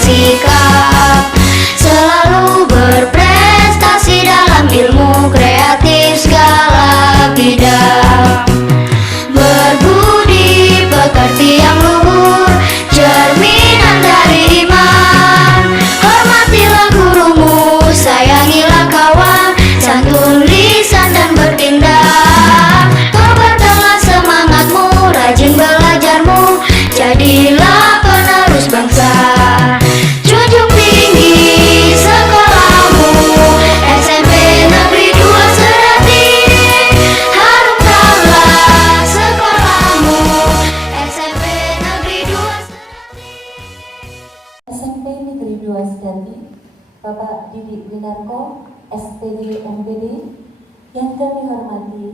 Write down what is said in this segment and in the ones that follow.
bersikap selalu berprestasi dalam ilmu kreatif segala bidang, berbudi pekerti yang luhur, cerminan dari iman. Hormatilah gurumu, sayangilah kawan, santun lisan dan bertindak. Kobarkanlah semangatmu, rajin belajarmu, jadilah penerus bangsa. Junjung tinggi sekolahmu, SMP Negeri 2 Sedati. Harumkanlah sekolahmu, SMP Negeri 2 Sedati. SMP Negeri 2 Sedati, Bapak Didik Winarko, SPD MPD, yang kami hormati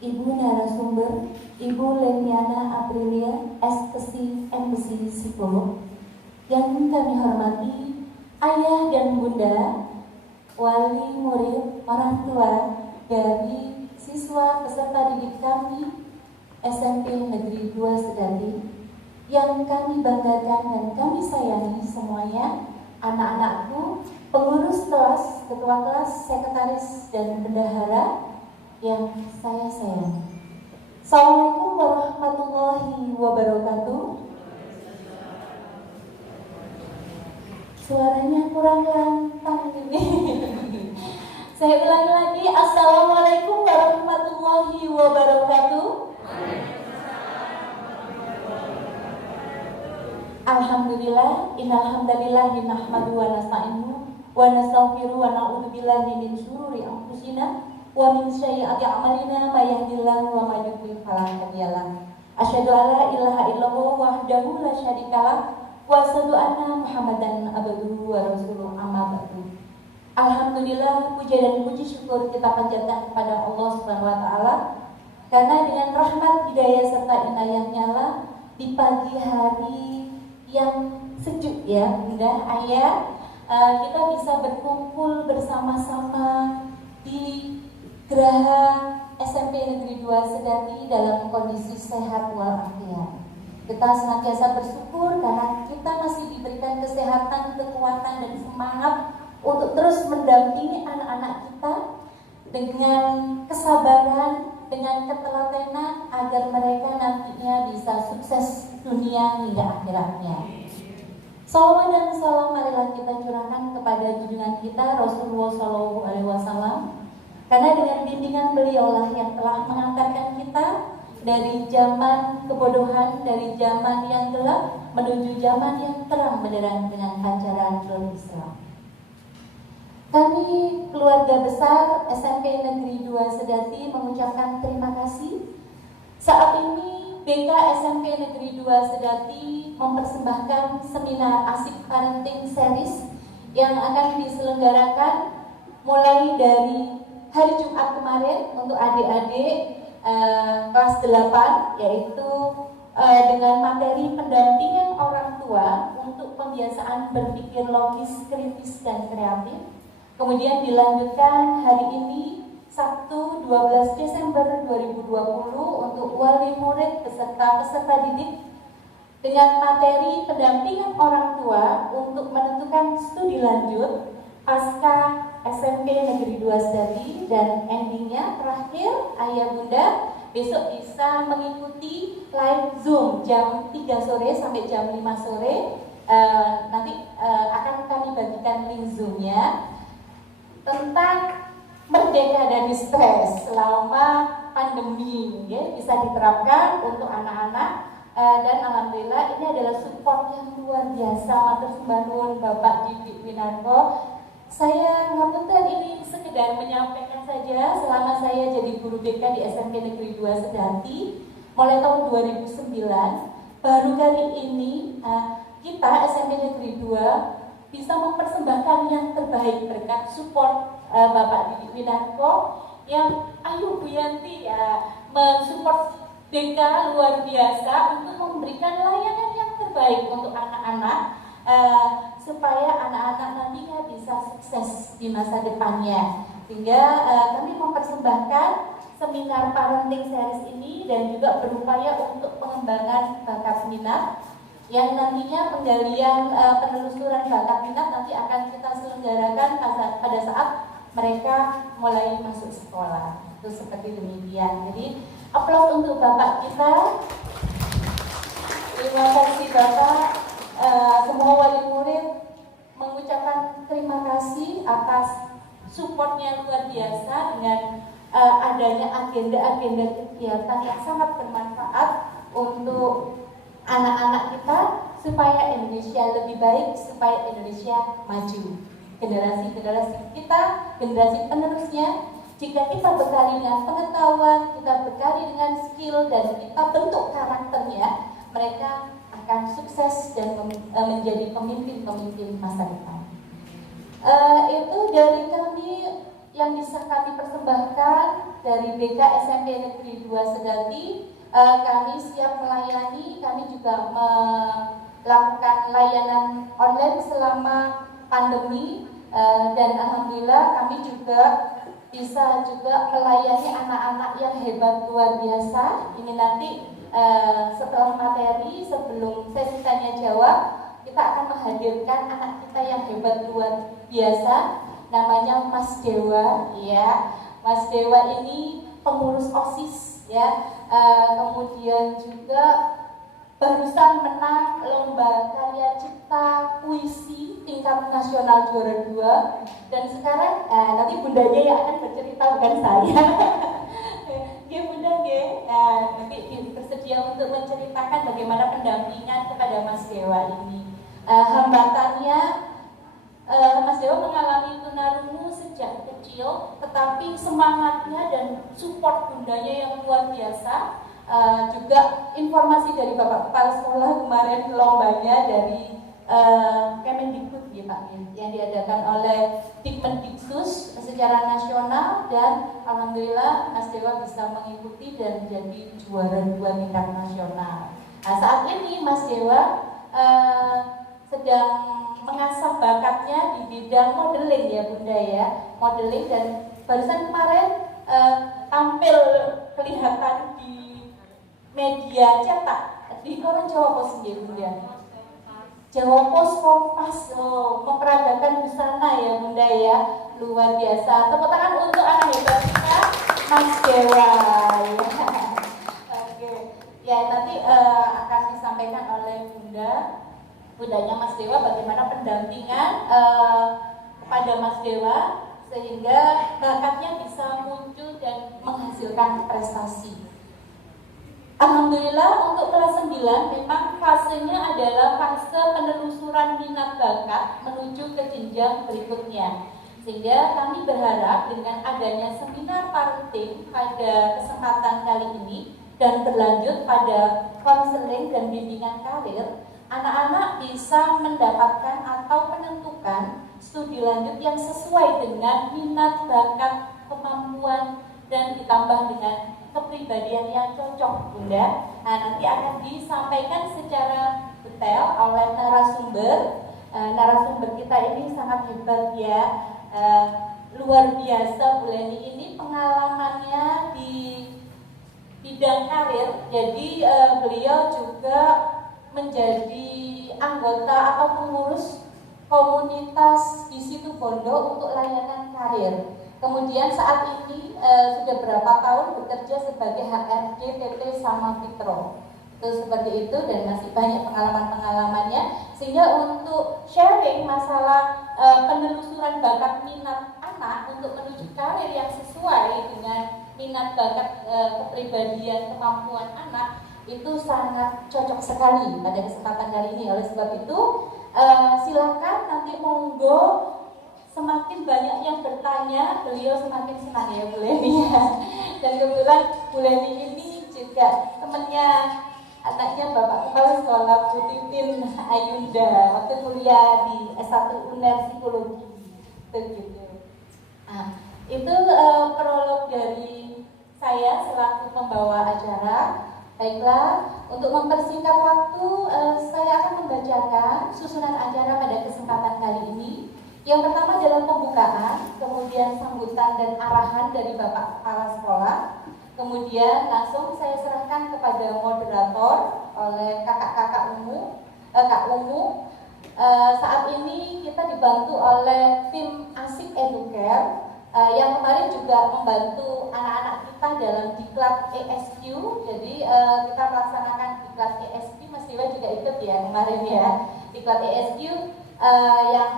Ibu narasumber, Ibu Leniana Aprilia, SPC MPC Psikolog, yang kami hormati Ayah dan Bunda, wali murid, orang tua dari siswa peserta didik kami SMP Negeri 2 Sedati, yang kami banggakan dan kami sayangi semuanya, anak-anakku, pengurus kelas, ketua kelas, sekretaris, dan bendahara yang saya sayangi. Assalamualaikum warahmatullahi wabarakatuh. Suaranya kurang lantang ini. Saya ulangi lagi, assalamualaikum warahmatullahi wabarakatuh. Alhamdulillah, innalhamdulillah nahmadu wa nasta'inu wa nastaghfiru wa na'udzu billahi min syururi anfusina wa min sayyiati a'malina may yahdihillahu wa may yudlil fala hadiyalah. Asyhadu an la ilaha illallah wahdahu la syarikalah wa asyhadu anna Muhammadan abduhu wa rasuluh, amma ba'du. Alhamdulillah, puja dan puji syukur kita panjatkan kepada Allah Subhanahu wa taala, karena dengan rahmat, hidayah serta inayahnya lah di pagi hari yang sejuk ya Bunda, Ayah, kita bisa berkumpul bersama-sama di Geraha SMP Negeri 2 Sedati dalam kondisi sehat walafiat. Kita senantiasa bersyukur karena kita masih diberikan kesehatan, kekuatan, dan semangat untuk terus mendampingi anak-anak kita dengan kesabaran, dengan ketelatenan agar mereka nantinya bisa sukses dunia hingga akhiratnya. Salawat dan salam marilah kita curahkan kepada junjungan kita Rasulullah SAW, karena dengan bimbingan beliaulah yang telah mengantarkan kita dari zaman kebodohan, dari zaman yang gelap menuju zaman yang terang benderang dengan pancaran Nur Islam. Kami keluarga besar SMP Negeri 2 Sedati mengucapkan terima kasih. Saat ini BK SMP Negeri 2 Sedati mempersembahkan seminar asik parenting series yang akan diselenggarakan mulai dari hari Jumat kemarin untuk adik-adik kelas 8, yaitu dengan materi pendampingan orang tua untuk pembiasaan berpikir logis, kritis, dan kreatif. Kemudian dilanjutkan hari ini Sabtu 12 Desember 2020 untuk wali murid beserta peserta didik dengan materi pendampingan orang tua untuk menentukan studi lanjut pasca SMP Negeri 2 Sedati, dan endingnya terakhir Ayah Bunda besok bisa mengikuti live Zoom jam 3 sore sampai jam 5 sore. Nanti akan kami bagikan link Zoom-nya tentang merdeka dari stres selama pandemi, ya, bisa diterapkan untuk anak-anak. Dan alhamdulillah ini adalah support yang luar biasa. Matur sembah nuwun Bapak Didik Winarko. Saya ngapunten, ini sekedar menyampaikan saja, selama saya jadi guru BK di SMP Negeri 2 Sedati mulai tahun 2009, baru kali ini kita SMP Negeri 2 bisa mempersembahkan yang terbaik berkat support Bapak Didik Winarko yang ayo Bu Yanti mensupport BK luar biasa untuk memberikan layanan yang terbaik untuk anak-anak, supaya anak-anak nantinya bisa sukses di masa depannya. Sehingga kami mempersembahkan seminar parenting series ini dan juga berupaya untuk pengembangan bakat minat. yang nantinya penggalian penelusuran bakat minat nanti akan kita selenggarakan pada saat mereka mulai masuk sekolah. Itu seperti demikian. Jadi aplaus untuk Bapak kita. Terima kasih Bapak. Semua wali murid mengucapkan terima kasih atas supportnya luar biasa dengan adanya agenda-agenda kegiatan yang sangat bermanfaat untuk anak-anak kita supaya Indonesia lebih baik, supaya Indonesia maju. Generasi-generasi kita, generasi penerusnya, jika kita bekali dengan pengetahuan, kita bekali dengan skill, dan kita bentuk karakternya, mereka akan sukses dan menjadi pemimpin-pemimpin masa depan. Itu dari kami yang bisa kami persembahkan dari BK SMP Negeri 2 Sedati. Kami siap melayani, kami juga melakukan layanan online selama pandemi, dan alhamdulillah kami juga bisa juga melayani anak-anak yang hebat luar biasa. Ini nanti setelah materi, sebelum sesi tanya jawab, kita akan menghadirkan anak kita yang hebat luar biasa, namanya Mas Dewa. Ya, Mas Dewa ini pengurus OSIS, ya. Kemudian juga barusan menang lomba karya cipta puisi tingkat nasional juara 2, dan sekarang nanti bundanya yang akan bercerita, bukan saya. Ya bunda, nanti bersedia untuk menceritakan bagaimana pendampingan kepada Mas Dewa ini. Hambatannya, Mas Dewa mengalami tunarungu sejak kecil, tetapi semangatnya dan support bundanya yang luar biasa. Juga informasi dari Bapak Kepala Sekolah kemarin lombanya dari Kemendikbud, ya Pak, yang diadakan oleh Dikmendiksus secara nasional, dan alhamdulillah Mas Dewa bisa mengikuti dan menjadi juara 2 tingkat nasional. Nah, saat ini Mas Dewa sedang mengasah bakatnya di bidang modeling, ya Bunda, ya, modeling, dan barusan kemarin tampil kelihatan di media cetak di koran Jawa Pos, ya Bunda. Jawa Pos Kompas memperagakan busana, ya Bunda, ya, luar biasa. Tepuk tangan untuk anak hebat kita, Mas Dewa. Ya. Oke, ya nanti akan disampaikan oleh bundanya Mas Dewa bagaimana pendampingan kepada Mas Dewa sehingga bakatnya bisa muncul dan menghasilkan prestasi. Alhamdulillah untuk kelas 9 memang fasenya adalah fase penelusuran minat bakat menuju ke jenjang berikutnya. Sehingga kami berharap dengan adanya seminar parenting pada kesempatan kali ini dan berlanjut pada konseling dan bimbingan karir, anak-anak bisa mendapatkan atau menentukan studi lanjut yang sesuai dengan minat bakat, kemampuan, dan ditambah dengan kepribadian yang cocok, Bunda. Nah, nanti akan disampaikan secara detail oleh narasumber. Narasumber kita ini sangat hebat, ya, luar biasa. Bu Leni ini pengalamannya di bidang karir, jadi beliau juga menjadi anggota atau pengurus komunitas di situ Bondo untuk layanan karir. Kemudian saat ini sudah berapa tahun bekerja sebagai HRD PT Sama Fitro. Itu seperti itu, dan masih banyak pengalaman-pengalamannya, sehingga untuk sharing masalah penelusuran bakat minat anak untuk menuju karir yang sesuai dengan minat bakat, kepribadian, kemampuan anak, itu sangat cocok sekali pada kesempatan kali ini. Oleh sebab itu silakan nanti monggo, semakin banyak yang bertanya, beliau semakin senang, ya Bu Leni, ya. Dan kebetulan Bu Leni ini juga temannya anaknya Bapak Kepala Sekolah Bu Titin Ayunda waktu kuliah di S1 UNER Psikologi. Begitu. Nah, itu prolog dari saya selaku pembawa acara. Baiklah, untuk mempersingkat waktu, saya akan membacakan susunan acara pada kesempatan kali ini. Yang pertama adalah pembukaan, kemudian sambutan dan arahan dari Bapak Kepala Sekolah. Kemudian langsung saya serahkan kepada moderator oleh kakak-kakak umum. Kak Ungu. Saat ini kita dibantu oleh tim Asik Educare yang kemarin juga membantu anak-anak kita dalam diklat ESQ. Jadi kita melaksanakan diklat ESQ, Mas Dewa juga ikut ya kemarin ya, diklat ESQ yang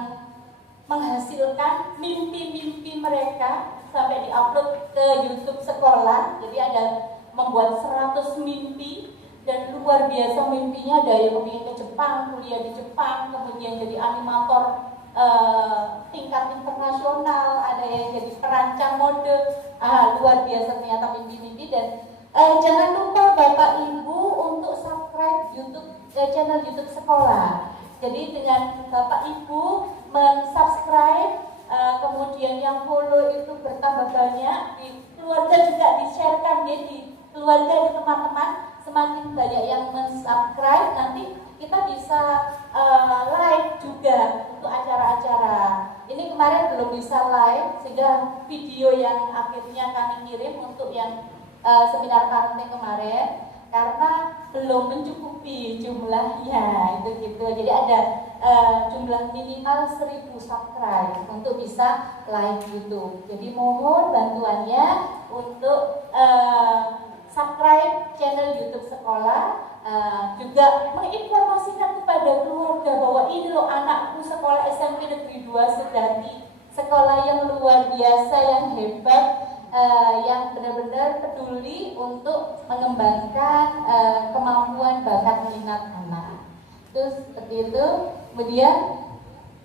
menghasilkan mimpi-mimpi mereka sampai diupload ke YouTube sekolah. Jadi ada membuat 100 mimpi dan luar biasa mimpinya, ada yang ingin ke Jepang, kuliah di Jepang, kemudian jadi animator tingkat internasional, ada yang jadi perancang mode. Luar biasa ternyata mimpi-mimpi. Dan jangan lupa Bapak Ibu untuk subscribe YouTube channel YouTube sekolah. Jadi dengan Bapak Ibu mensubscribe, kemudian yang follow itu bertambah banyak, di keluarga juga di-sharekan ya, di keluarga, di teman-teman. Semakin banyak yang mensubscribe, nanti kita bisa live juga untuk acara-acara. Ini kemarin belum bisa live, sehingga video yang akhirnya kami kirim untuk yang seminar parenting kemarin, karena belum mencukupi jumlahnya, itu gitu. Jadi ada jumlah minimal 1000 subscribe untuk bisa live YouTube. Jadi mohon bantuannya untuk subscribe channel YouTube sekolah, juga menginformasikan kepada keluarga bahwa ini loh anakku sekolah SMP Negeri 2 Sedati, sekolah yang luar biasa, yang hebat, yang benar-benar peduli untuk mengembangkan kemampuan bakat minat anak. Terus seperti itu, kemudian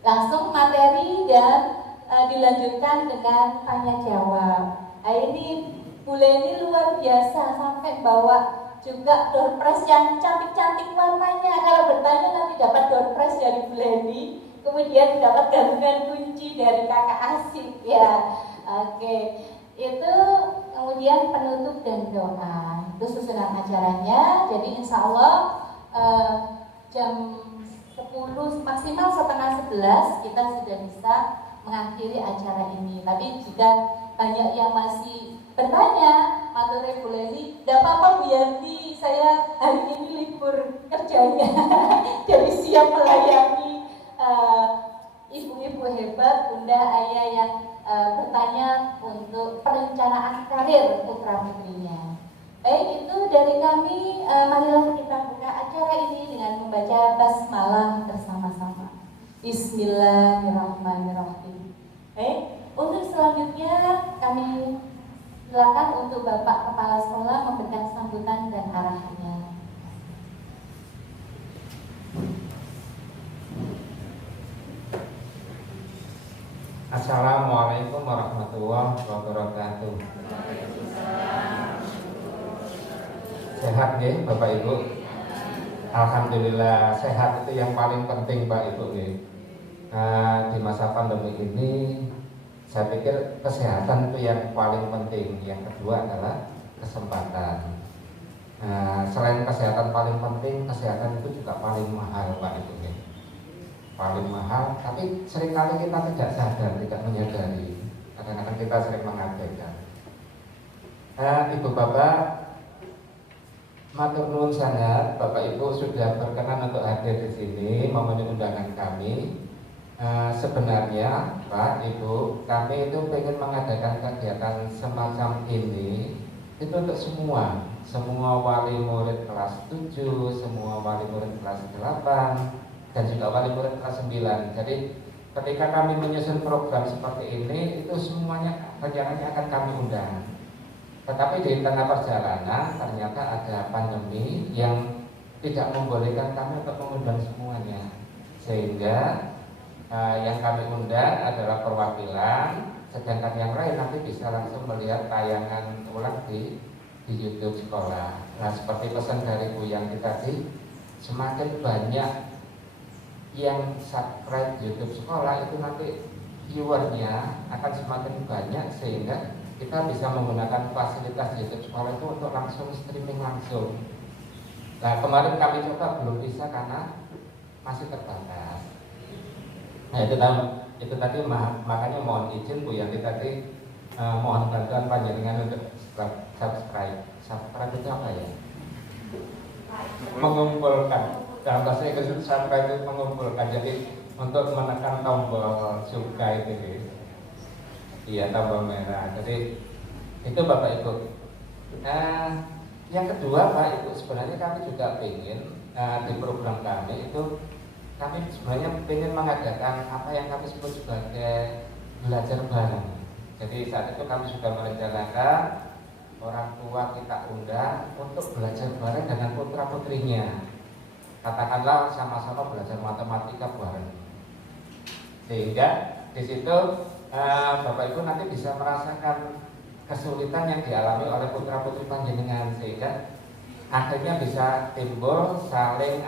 langsung materi dan dilanjutkan dengan tanya jawab. Ini Bu Leni luar biasa, sampai bawa juga door prize yang cantik-cantik warnanya. Kalau bertanya nanti dapat door prize dari Bu Leni, kemudian dapat gantungan kunci dari Kakak Asik ya. Oke. Itu kemudian penutup dan doa, itu susunan acaranya. Jadi insya Allah jam 10 maksimal setengah 11 kita sudah bisa mengakhiri acara ini. Tapi jika banyak yang masih bertanya, matur Bu Leni, tidak apa-apa Bu Yanti, saya hari ini libur kerjanya jadi siap melayani ibu-ibu hebat, bunda, ayah yang bertanya untuk perencanaan karir putra putrinya. Baik, itu dari kami. Marilah kita buka acara ini dengan membaca basmalah bersama-sama. Bismillahirrahmanirrahim. Baik, untuk selanjutnya kami silakan untuk Bapak Kepala Sekolah memberikan sambutan dan arahannya. Assalamualaikum warahmatullahi wabarakatuh. Sehat ya Bapak Ibu? Alhamdulillah sehat, itu yang paling penting Pak Ibu ya. Di masa pandemi ini saya pikir kesehatan itu yang paling penting. Yang kedua adalah kesempatan. Selain kesehatan paling penting, kesehatan itu juga paling mahal Pak Ibu ya. Paling mahal, tapi seringkali kita tidak sadar, tidak menyadari. Kadang-kadang kita sering mengabaikan. Ibu Bapak, matur nuwun sangat, Bapak Ibu sudah berkenan untuk hadir di sini memenuhi undangan kami. Sebenarnya Pak Ibu, kami itu ingin mengadakan kegiatan semacam ini itu untuk semua wali murid kelas 7, semua wali murid kelas 8, dan juga wali murid kelas 9. Jadi ketika kami menyusun program seperti ini, itu semuanya rencananya akan kami undang. Tetapi di tengah perjalanan ternyata ada pandemi yang tidak membolehkan kami untuk mengundang semuanya. Sehingga yang kami undang adalah perwakilan, sedangkan yang lain nanti bisa langsung melihat tayangan ulang di YouTube sekolah. Nah, seperti pesan dari Bu Yanti tadi, semakin banyak yang subscribe YouTube sekolah itu nanti viewernya akan semakin banyak, sehingga kita bisa menggunakan fasilitas YouTube sekolah itu untuk langsung streaming langsung. Nah, kemarin kami coba belum bisa karena masih terbatas. Nah, itu tadi makanya mohon izin Bu Yanti tadi, mohon bantuan panjenengan untuk subscribe. Subscribe itu apa ya? Mengumpulkan dalam bahasa Inggris itu subscribe itu mengumpulkan, jadi untuk menekan tombol suka itu, iya tombol merah. Jadi itu Bapak Ibu. Yang kedua Pak Ibu, sebenarnya kami juga ingin di program kami itu kami sebenarnya ingin mengadakan apa yang kami sebut sebagai belajar bareng. Jadi saat itu kami sudah merencanakan orang tua kita undang untuk belajar bareng dengan putra putrinya. Katakanlah sama-sama belajar matematika bareng. Sehingga di situ Bapak Ibu nanti bisa merasakan kesulitan yang dialami oleh putra putri panjenengan, sehingga akhirnya bisa timbul saling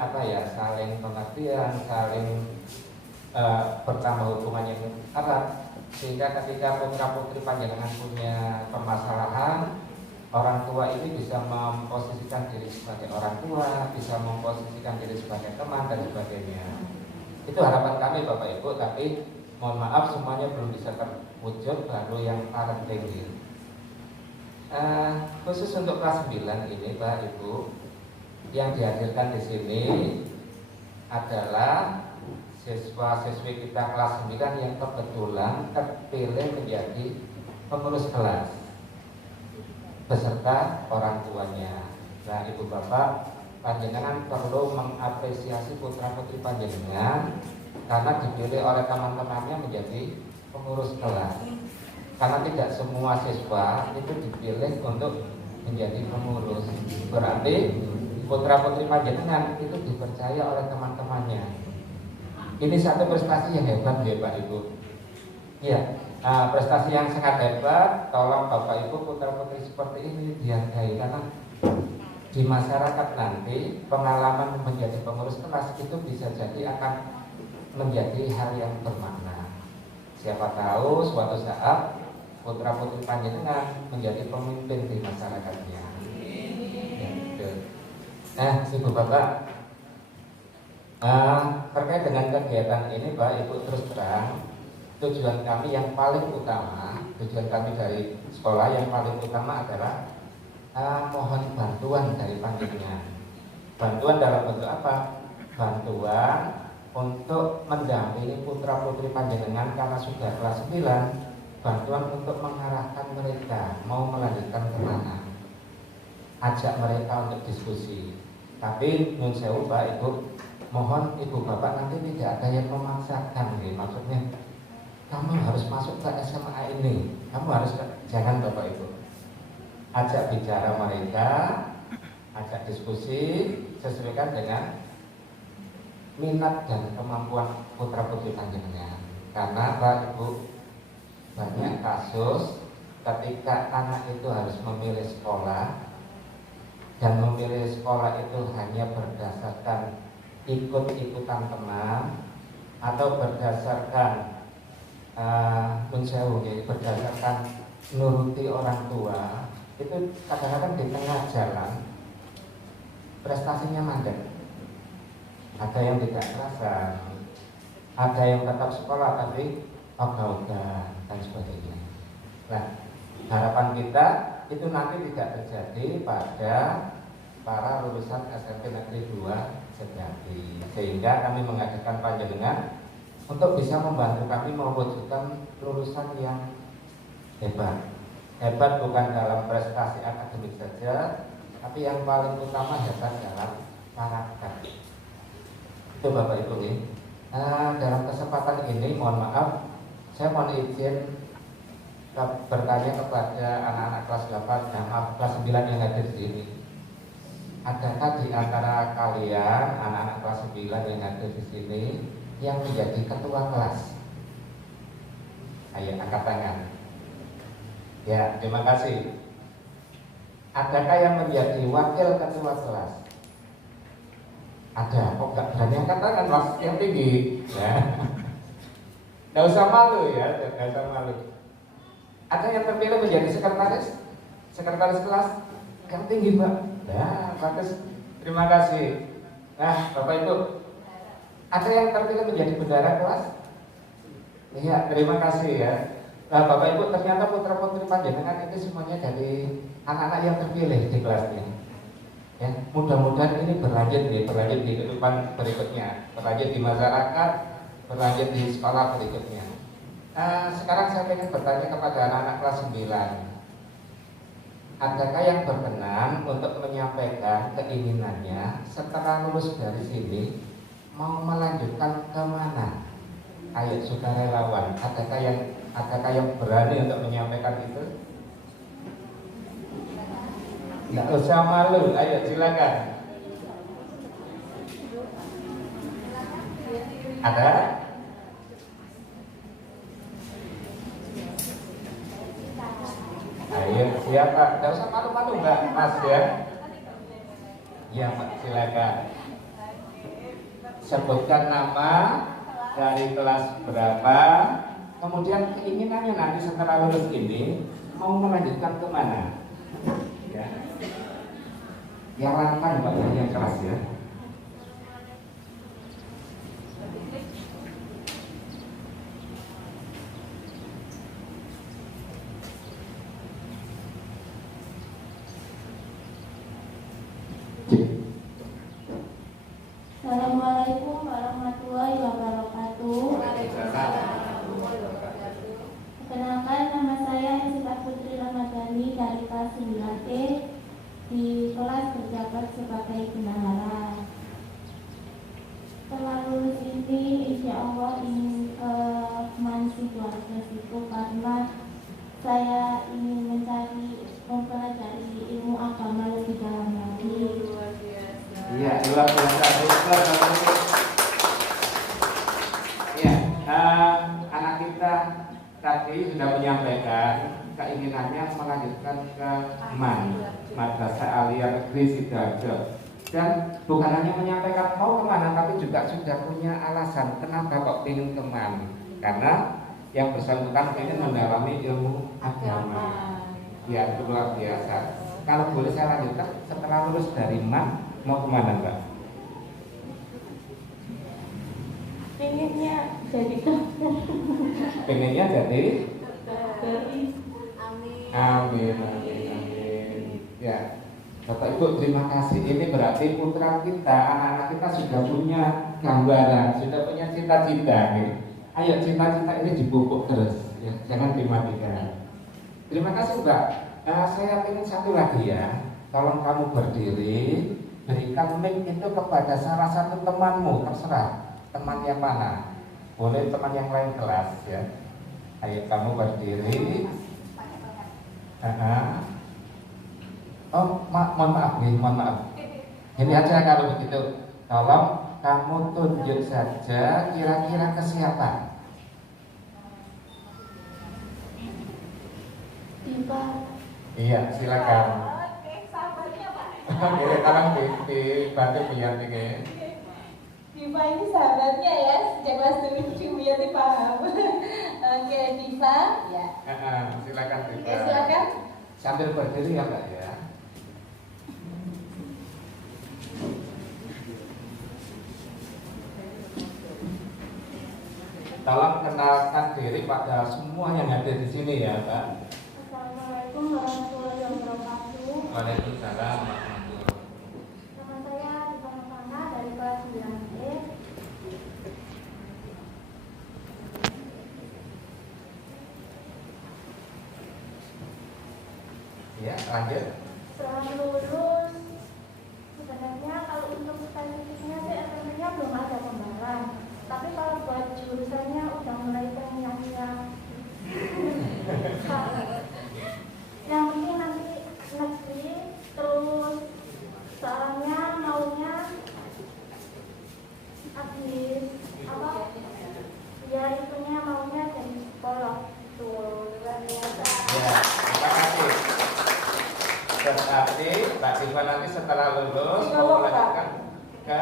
saling pengertian, saling bertambah hubungan yang erat, sehingga ketika putra putri panjenengan punya permasalahan, orang tua ini bisa memposisikan diri sebagai orang tua, bisa memposisikan diri sebagai teman dan sebagainya. Itu harapan kami Bapak Ibu, tapi mohon maaf semuanya belum bisa terwujud, baru yang parenting. Khusus untuk kelas 9 ini Pak Ibu, yang dihadirkan di sini adalah siswa-siswi kita kelas 9 yang kebetulan terpilih menjadi pengurus kelas beserta orang tuanya. Nah, Ibu Bapak, panjenengan perlu mengapresiasi putra putri panjenengan karena dipilih oleh teman-temannya menjadi pengurus kelas. Karena tidak semua siswa itu dipilih untuk menjadi pengurus. Berarti putra putri panjenengan itu dipercaya oleh teman-temannya. Ini satu prestasi yang hebat ya Pak Ibu. Ya. Prestasi yang sangat hebat. Tolong Bapak Ibu putra putri seperti ini dihargai, karena di masyarakat nanti pengalaman menjadi pengurus kelas itu bisa jadi akan menjadi hal yang bermakna. Siapa tahu suatu saat putra putri panjenengan menjadi pemimpin di masyarakatnya. Ya, betul. Ibu Bapak, terkait dengan kegiatan ini Pak Ibu, terus terang tujuan kami yang paling utama, tujuan kami dari sekolah yang paling utama adalah mohon bantuan dari panjenengan. Bantuan dalam bentuk apa? Bantuan untuk mendampingi putra putri panjenengan karena sudah kelas 9. Bantuan untuk mengarahkan mereka mau melanjutkan kemana. Ajak mereka untuk diskusi. Tapi nyun sewu Pak Ibu, mohon Ibu Bapak nanti tidak ada yang memaksakan nih. Maksudnya kamu harus masuk ke SMA ini, kamu harus jangan Bapak Ibu. Ajak bicara mereka, ajak diskusi, sesuaikan dengan minat dan kemampuan putra putri panjenengan. Karena Pak Ibu, banyak kasus ketika anak itu harus memilih sekolah, dan memilih sekolah itu hanya berdasarkan ikut-ikutan teman atau berdasarkan berdasarkan nuruti orang tua, itu kadang-kadang di tengah jalan prestasinya mandek. Ada yang tidak terasa, ada yang tetap sekolah tapi ogah-ogah dan sebagainya. Nah, harapan kita itu nanti tidak terjadi pada para lulusan SMP Negeri 2 Sejati, sehingga kami mengadakan panjenengan untuk bisa membantu kami mewujudkan lulusan yang hebat. Hebat bukan dalam prestasi akademik saja, tapi yang paling utama hebat dalam karakter. Itu Bapak Ibu nih. Dalam kesempatan ini mohon maaf, saya mohon izin bertanya kepada anak-anak kelas 8 dan kelas 9 yang hadir di sini. Adakah di antara kalian anak-anak kelas 9 yang hadir di sini yang menjadi ketua kelas? Ayo angkat tangan. Ya, terima kasih. Adakah yang menjadi wakil ketua kelas? Ada. Kok gak berani angkat tangan Mas? Yang tinggi ya. Gak usah malu ya, gak usah malu. Ada yang terpilih menjadi sekretaris kelas? Yang tinggi Mbak. Ya, bagus. Terima kasih. Nah, Bapak Ibu, ada yang terpilih menjadi bendahara kelas? Iya, terima kasih ya. Nah, Bapak Ibu, ternyata putra putri panjenengan itu semuanya dari anak-anak yang terpilih di kelasnya. Ya, mudah-mudahan ini ini berlanjut di kehidupan berikutnya, berlanjut di masyarakat, berlanjut di sekolah berikutnya. Sekarang saya ingin bertanya kepada anak-anak kelas 9. Adakah yang berkenan untuk menyampaikan keinginannya setelah lulus dari sini mau melanjutkan kemana? Ayo sukarelawan, adakah yang berani untuk menyampaikan itu? Nggak usah malu, ayo silakan. Ada? Ayo siapa? Nggak usah malu-malu Mbak, Mas ya. Ya Mbak, silakan. Sebutkan nama, dari kelas berapa, kemudian keinginannya nanti setelah lulus ini mau melanjutkan kemana? Ya. Yang lantang Mbak, yang kelas ya. Assalamualaikum warahmatullahi wabarakatuh. Perkenalkan, nama saya Sita Putri Ramadhani dari kelas 9E di kelas berjabat sebagai bendahara. Setelah lulus ini, insya Allah ingin ke Mansi keluarga situ karena saya ingin mempelajari ilmu agama lebih dalam lagi. Iya, luar biasa. Ya, anak kita tadi sudah menyampaikan keinginannya melanjutkan ke Madrasah Aliyah Negeri Sidoarjo. Dan bukan hanya menyampaikan mau kemana, tapi juga sudah punya alasan kenapa kok ingin kemana. Karena yang bersangkutan ingin mendalami ilmu agama. Ya, itu luar biasa. Kalau boleh saya lanjutkan, setelah lulus dari mau kemana Mbak? Pengennya jadi dokter. Pengennya jadi? Amin. Amin. Ya, Bapak Ibu terima kasih. Ini berarti putra kita, anak-anak kita sudah punya gambaran, sudah punya cita-cita. Ayo cita-cita ini dipupuk terus, ya. Jangan dimatikan. Terima kasih Mbak. Saya ingin satu lagi ya. Tolong kamu berdiri. Berikan mic itu kepada salah satu temanmu, terserah teman yang mana, boleh teman yang lain kelas ya. Ayo kamu berdiri. Oh mohon maaf nih, mohon maaf. Ini aja kalau begitu, tolong kamu tunjuk saja kira-kira ke siapa. Diva. Iya silakan. Oke, tolong dibantu Bu Yanti. Diva ini sahabatnya ya, sejak kelas 7 Bu Yanti paham. Oke, Diva, ya. Silakan Diva. Oke, silakan. Sambil berdiri ya Mbak ya. Tolong kenalkan diri pada semua yang ada di sini ya Mbak. Assalamualaikum warahmatullahi wabarakatuh. Waalaikumsalam. Nama saya Diva Novana dari kelas 9E. Ya, lanjut. Setelah lulus, sebenarnya kalau untuk spesifiknya sih SMP-nya belum ada gambaran. Tapi kalau buat jurusannya udah mulai pengen yang penting nanti negeri, terus soalnya maunya habis apa ya itunya maunya dari sekolah tuh luar biasa. Ya, terima kasih. Berarti Mbak Diva nanti setelah lulus mau melanjutkan ke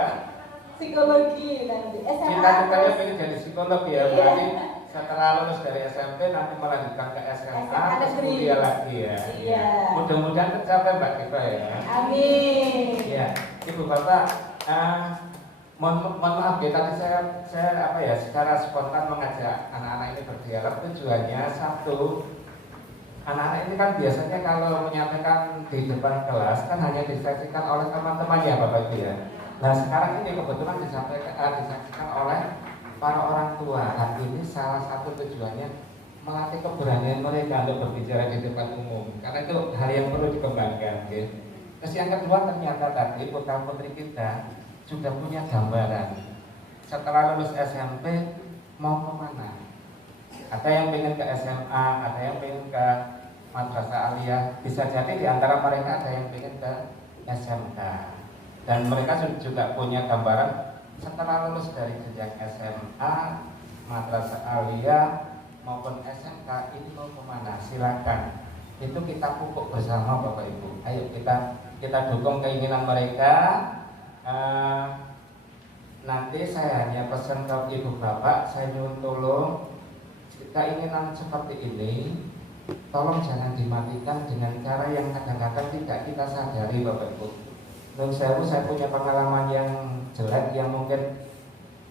Psikologi nanti. SMA. cita-citanya pengen jadi psikolog ya. Berarti setelah lulus dari SMP nanti melanjutkan ke SMA, terus kuliah lagi ya. Iya. Mudah-mudahan tercapai Mbak Diva ya. Amin. Ya, Ibu Bapak, mohon maaf ya tadi saya apa ya secara spontan mengajak anak-anak ini berdialog. Tujuannya satu, Anak-anak ini kan biasanya kalau menyampaikan di depan kelas kan hanya disaksikan oleh teman-temannya Bapak Ibu ya. Nah sekarang ini kebetulan disaksikan oleh para orang tua. Hal ini salah satu tujuannya melatih keberanian mereka untuk berbicara di depan umum. Karena itu hal yang perlu dikembangkan. Ya. Terus yang kedua ternyata tadi putra putri kita sudah punya gambaran. Setelah lulus SMP mau kemana? Ada yang pengen ke SMA, ada yang pengen ke madrasah aliyah, bisa jadi di antara mereka ada yang pengen ke SMK. Dan mereka juga punya gambaran setelah lulus dari jenjang SMA, madrasah aliyah maupun SMK ini mau kemana? Silakan. Itu kita pupuk bersama Bapak Ibu. Ayo kita dukung keinginan mereka. Nanti saya hanya pesan ke Ibu Bapak, saya nyuwun tolong keinginan seperti ini tolong jangan dimatikan dengan cara yang kadang-kadang tidak kita sadari Bapak Ibu. Nun sewu, saya punya pengalaman yang jelek yang mungkin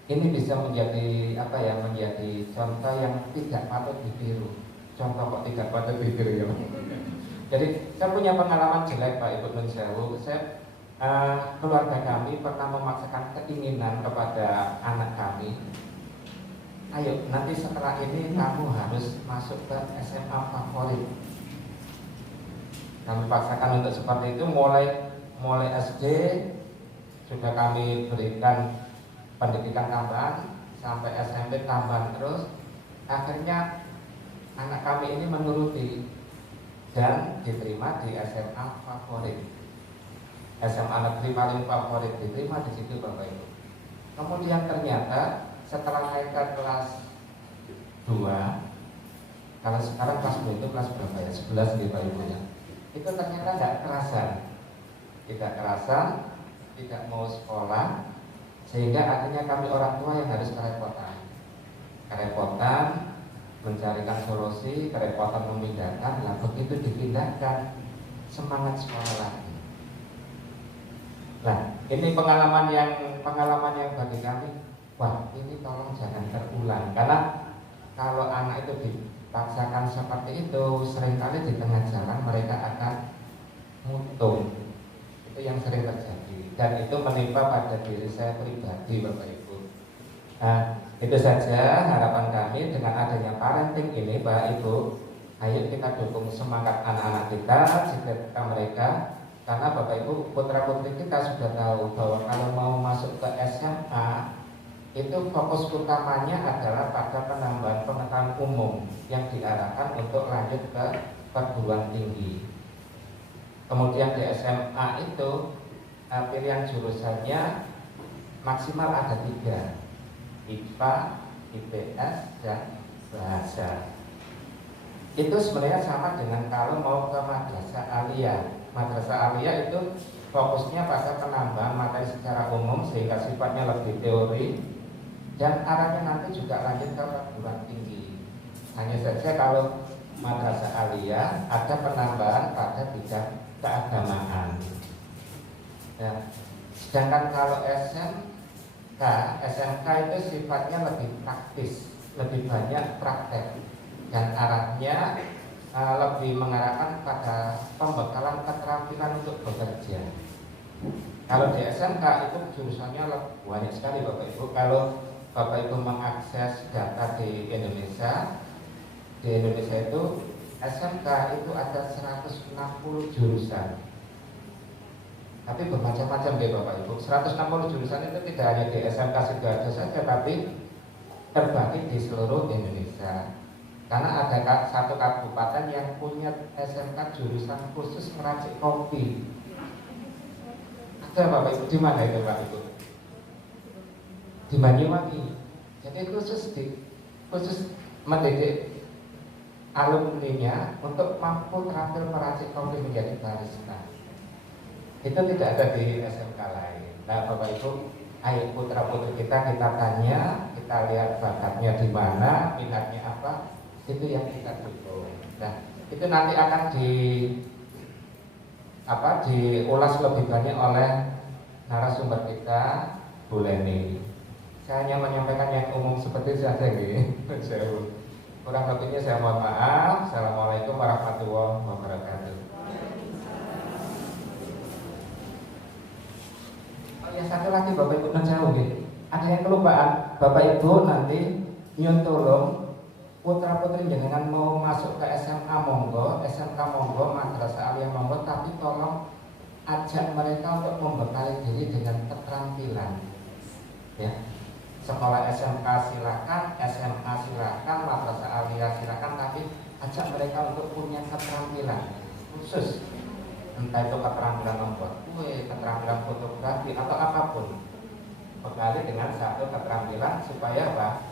ini bisa menjadi menjadi contoh yang tidak patut ditiru. Contoh kok tidak patut ditiru ya. Jadi saya punya pengalaman jelek Pak Ibu Nun sewu. Saya keluarga kami pernah memaksakan keinginan kepada anak kami. Ayo, nanti setelah ini kamu harus masuk ke SMA favorit. Kami paksakan untuk seperti itu mulai SD sudah kami berikan pendidikan tambahan sampai SMP tambahan terus. Akhirnya anak kami ini menuruti dan diterima di SMA favorit. SMA negeri paling favorit diterima di situ Bapak Ibu. Kemudian ternyata setelah naik ke kelas 2, kalau sekarang kelas 2 itu kelas berapa ya? 11 gitu Pak Ibu ya. Itu ternyata tidak kerasan, tidak mau sekolah, sehingga akhirnya kami orang tua yang harus kerepotan mencarikan solusi, kerepotan memindahkan. Lah begitu dipindahkan, semangat sekolah lagi. Nah ini pengalaman yang bagi kami, wah ini tolong jangan terulang. Karena kalau anak itu dipaksakan seperti itu, seringkali di tengah jalan mereka akan mutung. Itu yang sering terjadi. Dan itu menimpa pada diri saya pribadi Bapak Ibu. Nah itu saja harapan kami dengan adanya parenting ini Bapak Ibu. Ayo kita dukung semangat anak-anak kita, cita-cita mereka. Karena Bapak Ibu, putra putri kita sudah tahu bahwa kalau mau masuk ke SMA itu fokus utamanya adalah pada penambahan pengetahuan umum yang diarahkan untuk lanjut ke perguruan tinggi. Kemudian di SMA itu pilihan jurusannya maksimal ada 3, IPA, IPS, dan bahasa. Itu sebenarnya sama dengan kalau mau ke madrasah aliyah. Madrasah aliyah itu fokusnya pada penambahan materi secara umum sehingga sifatnya lebih teori dan arahnya nanti juga lanjut ke perguruan tinggi. Hanya saja kalau madrasah aliyah ada penambahan pada bidang keagamaan. Ya. Sedangkan kalau SMK itu sifatnya lebih praktis, lebih banyak praktek dan arahnya lebih mengarahkan pada pembekalan keterampilan untuk bekerja. Kalau di SMK itu jurusannya banyak sekali Bapak Ibu. Kalau Bapak Ibu mengakses data di Indonesia itu SMK itu ada 160 jurusan. Tapi bermacam-macam deh Bapak Ibu. 160 jurusan itu tidak hanya di SMK Sidoarjo saja, tapi terbagi di seluruh Indonesia. Karena ada satu kabupaten yang punya SMK jurusan khusus meracik kopi. Ada Bapak Ibu, di mana itu Pak Ibu? Di Banyuwangi. Jadi khusus mendidik alumninya untuk mampu terampil meracik kopi menjadi barista. Itu tidak ada di SMK lain. Nah Bapak Ibu, ayo putra putri kita tanya, kita lihat bakatnya di mana, minatnya apa. Itu yang kita dukung. Nah, itu nanti akan diulas lebih banyak oleh narasumber kita, Bu Leni. Saya hanya menyampaikan yang umum seperti saja gitu. Kurang lebihnya saya mohon maaf. Assalamualaikum warahmatullahi wabarakatuh. Oh ya, satu lagi Bapak Ibu jauh gitu. Ada yang kelupaan, Bapak Ibu nanti nyun tolong putra putri jenengan mau masuk ke SMA monggo, SMK monggo, madrasah aliyah monggo, tapi tolong ajak mereka untuk membekali diri dengan keterampilan. Ya, sekolah SMK silakan, SMA silakan, madrasah aliyah silakan, tapi ajak mereka untuk punya keterampilan khusus, entah itu keterampilan membuat kue, keterampilan fotografi atau apapun. Bekali dengan satu keterampilan supaya apa?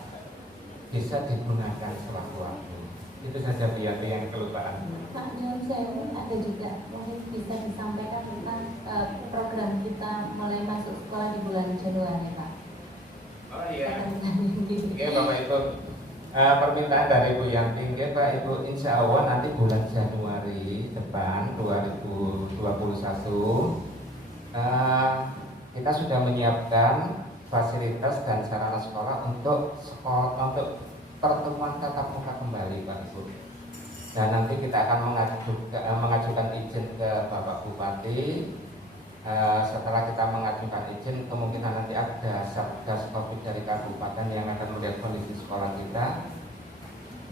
Bisa digunakan sewaktu-waktu. Itu saja biar yang kelupaan. Pak Nyun Sewu, ada juga mungkin bisa disampaikan tentang program kita mulai masuk sekolah di bulan Januari, Pak. Oh iya. Oke Bapak Ibu, permintaan dari Bu Yanti, Pak Ibu, insya Allah nanti bulan Januari depan 2021 kita sudah menyiapkan fasilitas dan sarana sekolah untuk pertemuan tatap muka kembali, Pak Ibu. Dan nanti kita akan mengajukan izin ke Bapak Bupati. Setelah kita mengajukan izin, kemungkinan nanti ada Satgas Covid dari kabupaten yang akan melihat kondisi sekolah kita.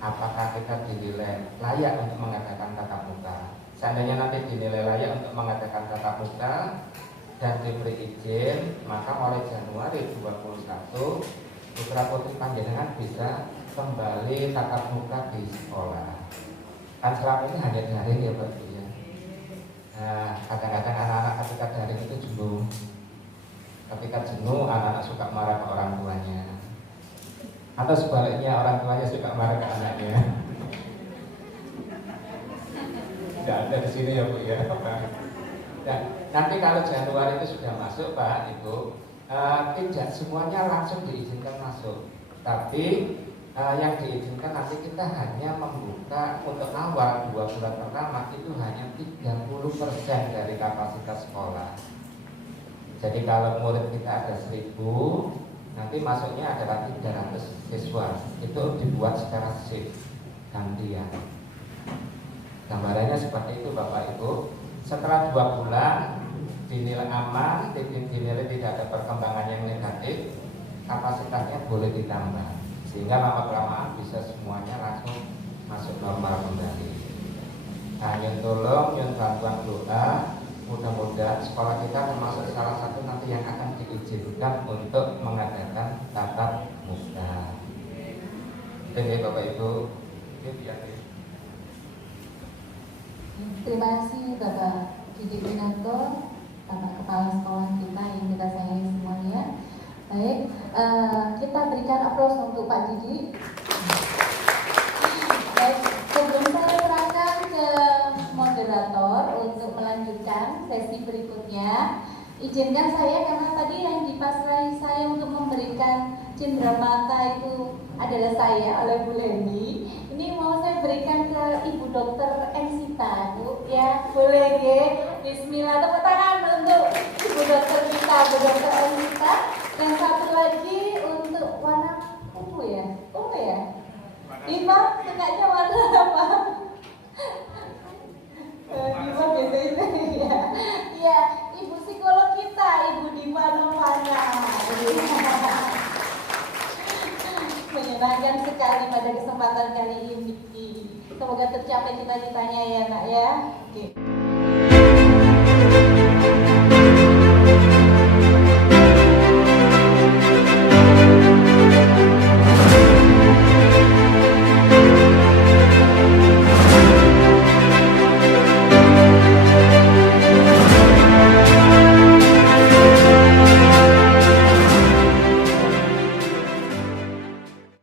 Apakah kita dinilai layak untuk mengadakan tatap muka? Seandainya nanti dinilai layak untuk mengadakan tatap muka dan diberi izin, maka mulai Januari 2021 putra putri panjenengan bisa kembali tatap muka di sekolah. Kan selama ini hanya daring ya Pak ya. Nah, kadang-kadang anak-anak ketika daring itu jenuh. Ketika jenuh, anak-anak suka marah ke orang tuanya. Atau sebaliknya orang tuanya suka marah ke anaknya. Tidak ada di sini ya Bu ya. Nah, nanti kalau Januari itu sudah masuk Pak Ibu, tidak semuanya langsung diizinkan masuk, tapi yang diizinkan nanti kita hanya membuka untuk awal 2 bulan pertama itu hanya 30% dari kapasitas sekolah. Jadi kalau murid kita ada 1000, nanti masuknya adalah 300 siswa. Itu dibuat secara shift gantian. Gambarannya seperti itu Bapak Ibu. Setelah 2 bulan dinilai aman, dinilai tidak ada perkembangan yang negatif, kapasitasnya boleh ditambah sehingga lama-kelamaan bisa semuanya langsung masuk normal kembali. Nah, nyun tolong, nyun bantuan doa, mudah-mudahan sekolah kita termasuk salah satu nanti yang akan diizinkan untuk mengadakan tatap muka. Itu ya Bapak Ibu. Terima kasih Bapak Didik Winanto, Bapak Kepala Sekolah kita yang kita sayangi semuanya. Baik, kita berikan aplaus untuk Pak Didik. Baik, sebelum saya serahkan ke moderator untuk melanjutkan sesi berikutnya, izinkan saya karena tadi yang dipasrai saya untuk memberikan cenderamata itu adalah saya oleh Bu Leni. Ini mau saya berikan ke Ibu Dokter Ensita, Bu, ya boleh ya. Bismillah, tepuk tangan untuk Ibu Dokter kita, Bu Dokter Ensita. Dan satu lagi untuk warna ungu ya, ungu ya. Diva, sukanya warna apa? Diva biasanya ya. Ya, Ibu psikolog kita, Ibu Diva Novana. Menyenangkan sekali pada kesempatan kali ini. Semoga tercapai cita-citanya ya Nak ya. Oke.